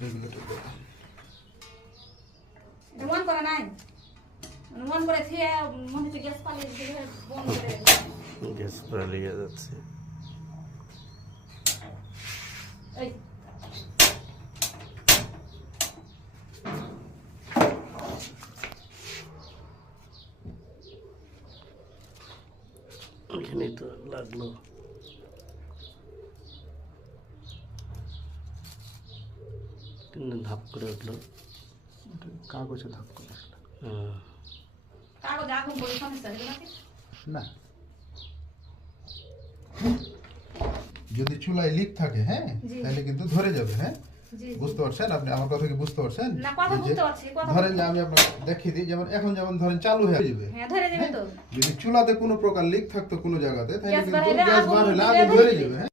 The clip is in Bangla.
রেগুলেটর মন করে নাই মন করে থিয়ে মনে হচ্ছে গ্যাস পালিয়ে দিতে বন্ধ করে গ্যাস পালিয়ে যাচ্ছে। এই এখানেই তো লাগলো। কিন্তু ধাপ করে উঠলো, কাগজে ধাপ করে আসলো। কাগজ আগুন করে সমস্যা হলো নাকি না, যদি চুলায় লিক থাকে হ্যাঁ জি। তাহলে কিন্তু ধরে যাবে। হ্যাঁ জি বুঝতে পারছেন আপনি আমার কথা কি বুঝতে পারছেন? না কথা এই যে বুঝতে পারছি কথা ধরেন যে আমি আপনাকে দেখিয়ে দিই, যেমন এখন যেমন ধরেন চালু হয়ে যাবে। হ্যাঁ ধরে যাবে তো যদি চুলাতে কোনো প্রকার লিক থাকতো কোনো জায়গাতে তাহলে গ্যাস কিন্তু বাড়াইলে গ্যাস আগুন বার হলে দিলে আগুন ধরে ধরে যাবে। যাবে। হ্যাঁ